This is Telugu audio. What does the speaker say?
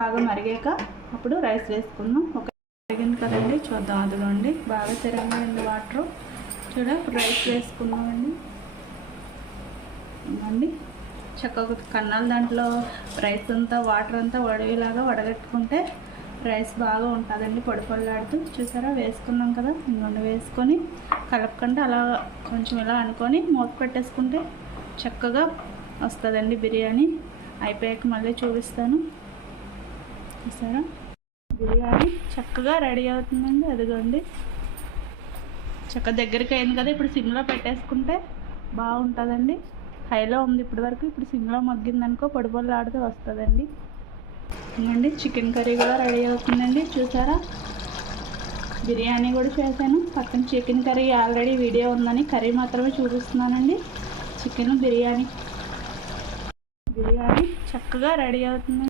బాగా మరిగాక అప్పుడు రైస్ వేసుకుందాం. ఒక మరిగింది కదండి, చూద్దాం. అదిగోండి బాగా తిరగండి వాటర్. చూడ ఇప్పుడు రైస్ వేసుకుందామండి. ఇవ్వండి చక్కగా కన్నాలు దాంట్లో రైస్ అంతా వాటర్ అంతా వడగేలాగా వడగట్టుకుంటే రైస్ బాగా ఉంటుందండి, పొడి పొడిలాడుతూ. చూసారా వేసుకున్నాం కదా, ఇంకొండ వేసుకొని కలపకుండా అలా కొంచెం ఇలా అనుకొని మూత పెట్టేసుకుంటే చక్కగా వస్తుందండి బిర్యానీ. అయిపోయాక మళ్ళీ చూపిస్తాను. చూసారా బిర్యానీ చక్కగా రెడీ అవుతుందండి. అదిగోండి చక్కగా దగ్గరికి అయింది కదా. ఇప్పుడు సిమ్లో పెట్టేసుకుంటే బాగుంటుందండి. హైలో ఉంది ఇప్పటి వరకు, ఇప్పుడు సిమ్లో మగ్గిందనుకో పొడి పొడిలాడుతూ వస్తుందండి. ఇవ్వండి చికెన్ కర్రీ కూడా రెడీ అవుతుందండి. చూసారా బిర్యానీ కూడా చేశాను. పక్కన చికెన్ కర్రీ ఆల్రెడీ వీడియో ఉందని కర్రీ మాత్రమే చూపిస్తున్నానండి. చికెన్ బిర్యానీ చక్కగా రెడీ అవుతుంది.